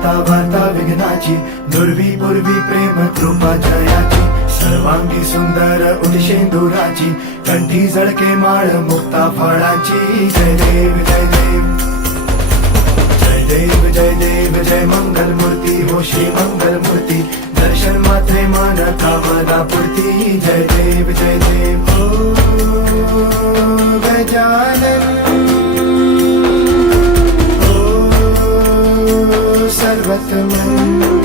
दाता वार्ता विघ्नाची, नुरवी पूर्वी प्रेम कृपा जयाची, सर्वांगी सुंदर उदिशेंदुराची, कंठी झळके माळ मुक्ता फळाची. जय देव जय देव जय देव जय देव जय मंगल मूर्ती हो श्री मंगल मूर्ती, दर्शन मात्रे मान कामना पूर्ती. जय देव जय देव ओ गजानन ओ सर्वतमन